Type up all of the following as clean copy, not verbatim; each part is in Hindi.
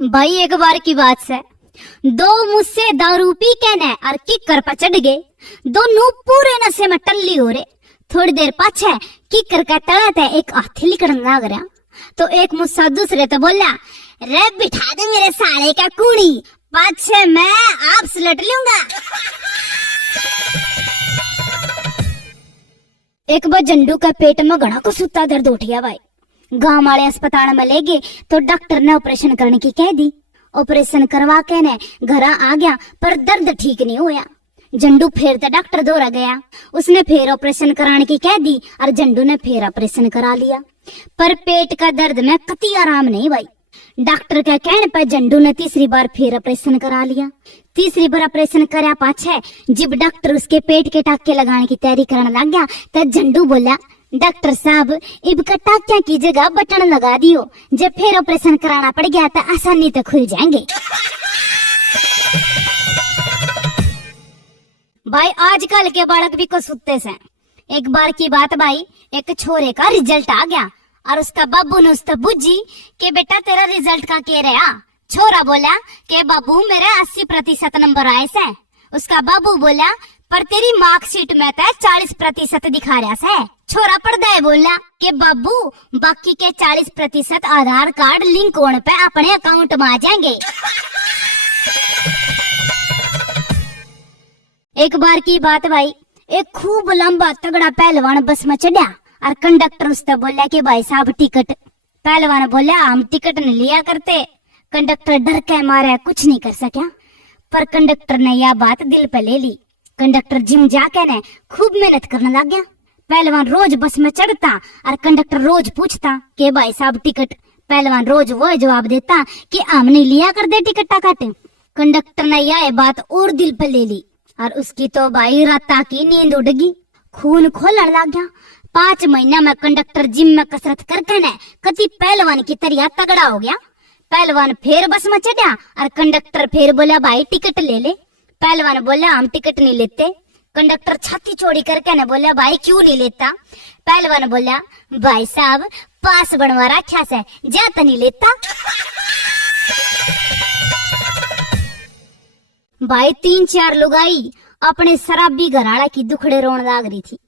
भाई एक बार की बात से दो मुझसे दारू पी के न और किकर पर चढ़ गए। दोनों पूरे नशे में टल्ली हो रहे। थोड़ी देर पाछे किकर का तला था एक हाथी लिकड़न लाग रहा। तो एक मुझसे दूसरे तो बोला, रे बिठा दे मेरे साले का कूड़ी, पाछे मैं आप सलट लूंगा। एक बार झंडू का पेट में घना को सुता दर्द उठ गया भाई। गांव वाले अस्पताल में ले गए तो डॉक्टर ने ऑपरेशन करने की कह दी। ऑपरेशन करवा के ने घर आ गया पर दर्द ठीक नहीं हुआ। झंडू फिर तो डॉक्टर दौरा गया, उसने फिर ऑपरेशन कराने की कह दी और झंडू ने फिर ऑपरेशन करा लिया। पर पेट का दर्द में कति आराम नहीं भाई। डॉक्टर के कहने पर झंडू ने तीसरी बार फिर ऑपरेशन करा लिया। तीसरी बार ऑपरेशन करया पाछे जब डॉक्टर उसके पेट के टाके लगाने की तैयारी करने लग गया तो झंडू बोला, डॉक्टर साहब इब का टाकिया की जगह बटन लगा दियो, जब फिर ऑपरेशन कराना पड़ गया तो आसानी तो खुल जाएंगे। भाई आजकल के बालक भी को सुत्ते से। एक बार की बात भाई, एक छोरे का रिजल्ट आ गया और उसका बाबू ने उससे पूछी कि बेटा तेरा रिजल्ट का क्या रहा। छोरा बोला कि बाबू मेरे 80% नंबर आए से। उसका बाबू बोला पर तेरी मार्कशीट में तो 40% दिखा रहा से। छोरा पढ़दा बोला कि बाबू बाकी के 40% आधार कार्ड लिंक होने पे अपने अकाउंट में आ जाएंगे। एक बार की बात भाई, एक खूब लंबा तगड़ा पहलवान बस में चढ़ा और कंडक्टर उससे बोला कि भाई साहब टिकट। पहलवान बोला हम टिकट नहीं लिया करते। कंडक्टर डर के मारे कुछ नहीं कर सका, पर कंडक्टर ने यह बात दिल पे ले ली। कंडक्टर जिम जाके ने खूब मेहनत करने लग गया। पहलवान रोज बस में चढ़ता और कंडक्टर रोज पूछता कि भाई साहब टिकट। पहलवान रोज वो जवाब देता कि हम नहीं लिया कर दे टिकट काटे। कंडक्टर ने यह बात और दिल पे ले ली और उसकी तो भाई रात की नींद उड़ गई, खून खोलने लग गया। 5 महीना में कंडक्टर जिम में कसरत करके ने कति पहलवान की तरह तगड़ा हो गया। पहलवान फिर बस में चढ़ा और कंडक्टर फिर बोला भाई टिकट ले ले। पहलवान बोला हम टिकट नहीं लेते। कंडक्टर छाती चौड़ी करके ने बोला भाई क्यों नहीं लेता। पहलवान बोला भाई साहब पास बनवा रखा से जाता नहीं लेता। भाई 3-4 लुगाई अपने शराबी घराड़ा की दुखड़े रोन लाग रही थी।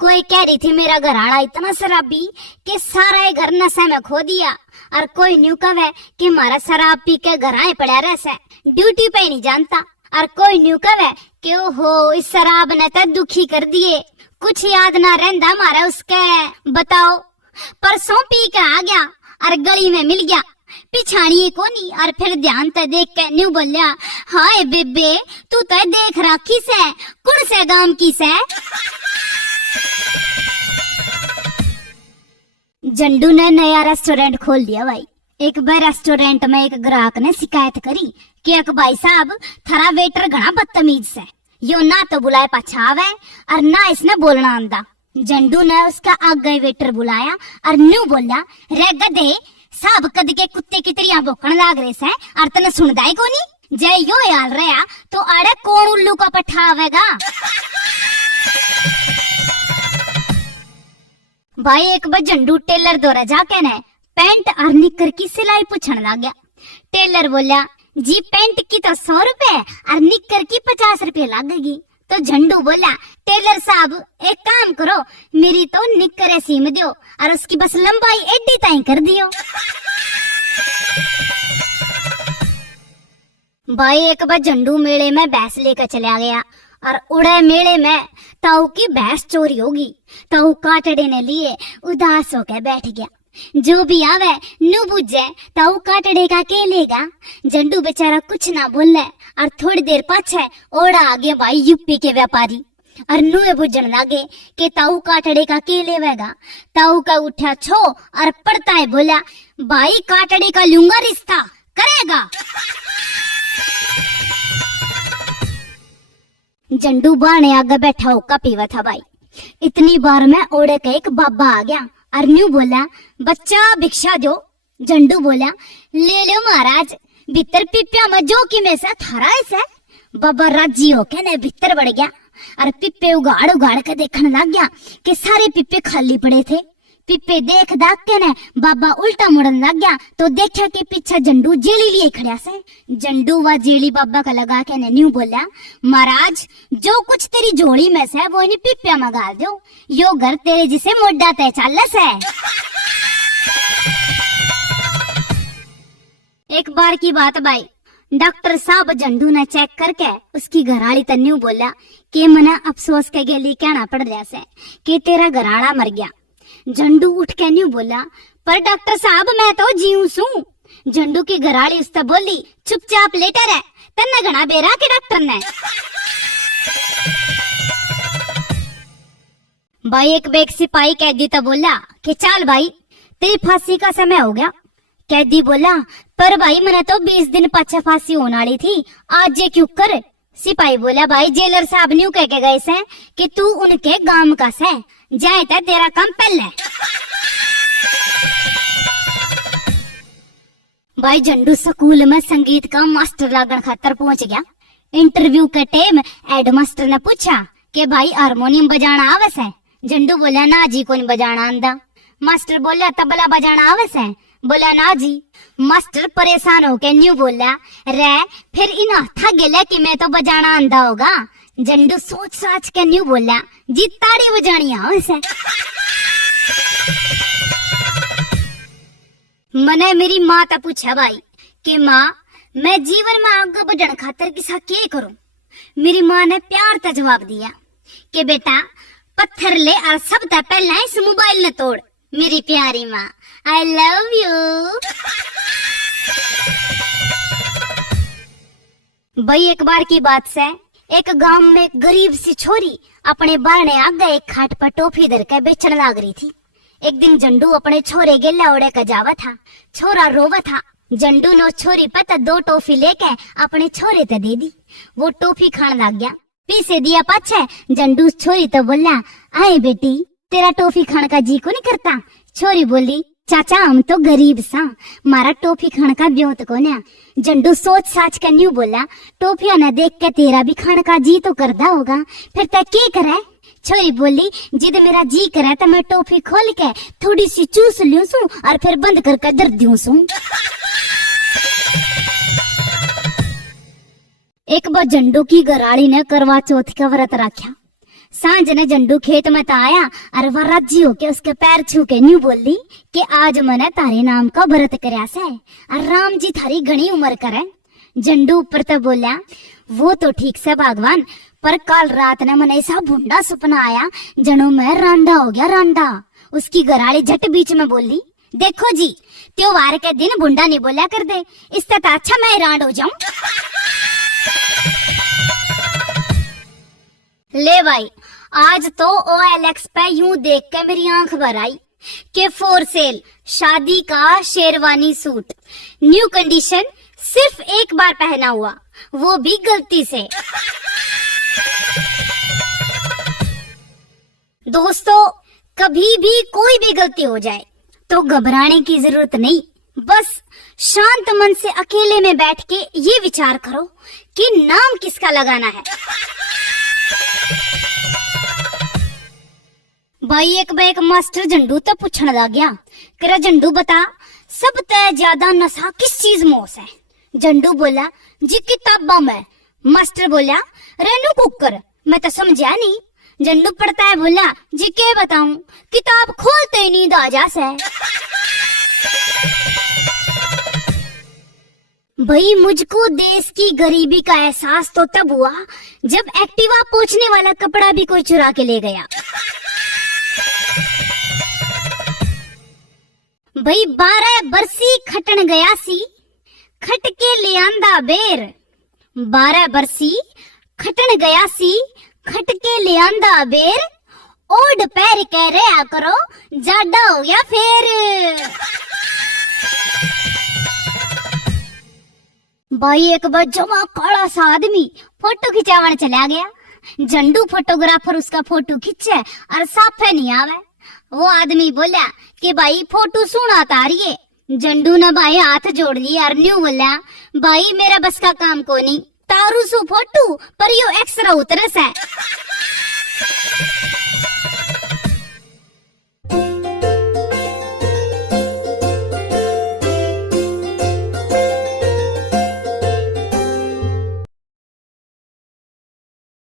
कोई कह रही थी मेरा घराड़ा इतना शराबी कि सारा घर नशे में खो दिया, और कोई न्यू कहे कि मारा शराब पी के घराए पड़ा रहा ड्यूटी पे नहीं जानता, और कोई न्यू कहे कि ओहो इस शराब ने तो दुखी कर दिए, कुछ याद ना रहंदा मारा उसके। बताओ परसों पी के आ गया और गली में मिल गया, पिछाड़िए कोनी और फिर ध्यान ते देख के न्यू बोलिया हाय बेबे तू तो देख राखी से कौन से गांव की से। झंडू ने नया रेस्टोरेंट खोल दिया भाई। एक बार रेस्टोरेंट में एक ग्राहक ने शिकायत करी कि एक भाई साहब थारा वेटर घना बदतमीज से, यो ना तो बुलाए पाछा आवे और ना इसने बोलना आंदा। झंडू ने उसका आगे वेटर बुलाया और न्यू बोला रे गधे साहब कद के कुत्ते की तरह भौंकण लाग रहे से और तने सुनदा ही कोनी। जय यो याल रहा तो आड़े कौन उल्लू का पट्ठा आवेगा। भाई एक बार झंडू टेलर द्वारा जाके ने पैंट और निकर की सिलाई पूछने लग गया। टेलर बोला जी पैंट की तो 100 रुपए और निकर की 50 रुपए लगेगी। तो झंडू बोला टेलर साहब एक काम करो मेरी तो निकर सीम दियो और उसकी बस लंबाई एडी ताई कर दियो। भाई एक बार झंडू मेले में भैंस लेकर चला गया और उड़े मेले में ताऊ की भैंस चोरी होगी। ताऊ काटड़े ने लिए उदास होकर बैठ गया। जो भी आवे नु बुझे ताऊ काटड़े का के लेगा। झंडू बेचारा कुछ ना बोले और थोड़ी देर पाछे ओड़ा आ गया भाई यूपी के व्यापारी और नुए बुझन लागे कि ताऊ काटड़े का के लेवेगा। ताऊ का उठा छो और पड़ता है बोला भाई काटड़े का लूंगा रिश्ता करेगा। झंडू बाने आगे बैठा होका पीवा था भाई। इतनी बार में ओड़े का एक बाबा आ गया और न्यू बोला बच्चा भिक्षा दो। झंडू बोला ले लो महाराज, भीतर पिप्पिया में जो कि में से थारा ऐसा। बाबा राजी होके ने भीतर बढ़ गया और पिप्पे उगाड़ उगाड़ के देखने लग गया कि सारे पिप्पे खाली पड़े थे। पिप्पे देख दाख के ने बाबा उल्टा मुड़न लग गया तो देखा कि पीछे झंडू जेली लिए खड़ा से। झंडू व जेली बाबा का लगा के ने न्यू बोला, महाराज जो कुछ तेरी झोली में से वो इन्हें पिप्पिया में गाल दो, यो घर तेरे जिसे मोड़ा तय चालस है। एक बार की बात भाई, डॉक्टर साहब झंडू ने चेक करके उसकी घराड़ी तन्यू बोला कि मना अफसोस के गेली कहना पड़ रहा से कि तेरा घराड़ा मर गया। झंडू उठ के न्यू बोला, पर डॉक्टर साहब मैं तो जीव सू। झंडू की घराड़ी उससे बोली, चुपचाप लेटा रह, तन्ने घना बेरा के डॉक्टर ने। भाई एक बेग सिपाही कैदी तो बोला कि चल भाई तेरी फांसी का समय हो गया। कैदी बोला, पर भाई मैंने तो 20 दिन पीछे फांसी होने वाली थी, आज ये क्यों कर। सिपाही बोला, भाई जेलर साहब न्यू कह के गए से कि तू उनके गांव का से, जाए तो तेरा काम पहले। भाई झंडू स्कूल में संगीत का मास्टर लागण खातर पहुंच गया। इंटरव्यू के टाइम हेडमास्टर ने पूछा कि भाई हारमोनियम बजाना आवे से। झंडू बोला, ना जी कोई बजाना आंदा। मास्टर बोला, तबला बजाना आवे से। बोला, ना जी। मास्टर परेशान होके न्यू बोला, रे फिर इन हथा गेले कि मैं तो बजाना आंदा होगा। झंडू सोच साच के न्यू बोला, जी ताड़ी बजानी आवे से। मने मेरी माँ ता पूछा भाई कि माँ मैं जीवन में आगे बढ़ने खातर किसा के करूं। मेरी माँ ने प्यार ता जवाब दिया कि बेटा पत्थर ले और सब ता पहले इस मोबाइल ने तोड़। मेरी प्यारी माँ, आई लव यू। भाई एक बार की बात से एक गांव में एक गरीब सी छोरी अपने बारने आगे एक खाट पर टोफी धर के बेचने लग रही थी। एक दिन झंडू अपने छोरे गेला ओढ़े का जावा था। छोरा रोवा था। झंडू ने छोरी पर 2 टोफी लेके अपने छोरे ते दे दी। वो टोफी खान लग गया। पीछे दिया पाछे झंडू छोरी तो बोला, आए बेटी तेरा टोफी खाने का जी को नहीं करता। छोरी बोली, चाचा हम तो गरीब सा, मारा टोफी खाने का ब्योत को ना। झंडू सोच साच के न्यू बोला, टोफिया न देख के तेरा भी खाने का जी तो करदा होगा, फिर तय के करे। छोरी बोली, जिद मेरा जी करे तो मैं टोफी खोल के थोड़ी सी चूस लूं सू और फिर बंद करके दर दूं सू। एक बार झंडू की घराड़ी ने करवा चौथ का व्रत रखा। सांझ ने झंडू खेत में आया और वह राजी होके उसके पैर छू के न्यू बोली कि आज मैंने तारे नाम का व्रत करया से और राम जी थारी घनी उम्र करे। झंडू ऊपर तो बोला, वो तो ठीक से भगवान, पर कल रात ने मैंने ऐसा भुंडा सपना आया जनो मैं रांडा हो गया रांडा। उसकी घराड़ी झट बीच में बोली, देखो जी त्योहार के दिन भुंडा नहीं बोला कर दे, इससे तो अच्छा मैं रांड हो जाऊं। ले भाई आज तो OLX पे यूं देख के मेरी आंख भर आई कि फॉर सेल शादी का शेरवानी सूट, न्यू कंडीशन, सिर्फ एक बार पहना हुआ, वो भी गलती से। दोस्तों कभी भी कोई भी गलती हो जाए तो घबराने की जरूरत नहीं, बस शांत मन से अकेले में बैठ के ये विचार करो कि नाम किसका लगाना है। भाई एक मास्टर झंडू तो पूछने लग गया, करा झंडू बता सब तय ज्यादा नशा किस चीज में है। झंडू बोला, जी किताबा में। मास्टर बोला, रेनू कुकर, मैं तो समझा नहीं। झंडू पढ़ता है बोला, जी क्या बताऊं, किताब खोलते ही नींद आ जा से। भाई मुझको देश की गरीबी का एहसास तो तब हुआ जब एक्टिवा पोंछने वाला कपड़ा भी कोई चुरा के ले गया। भाई 12 बरसी खटन गया सी, खट के ले आंदा बेर। 12 बरसी खटन गया सी, खट के ले आंदा बेर। ओढ़ पैर कह रहा करो, जाडा हो गया फिर। भाई एक बार जमा काला सा आदमी फोटो खिंचावन चला गया। झंडू फोटोग्राफर उसका फोटो खींचे और साफे नहीं आवे। वो आदमी बोला कि भाई फोटो सुना तारिये। झंडू ने भाई हाथ जोड़ लिया और न्यू बोला, भाई मेरा बस का काम को नहीं, तारू सु फोटो पर यो एक्स्ट्रा उतरस है।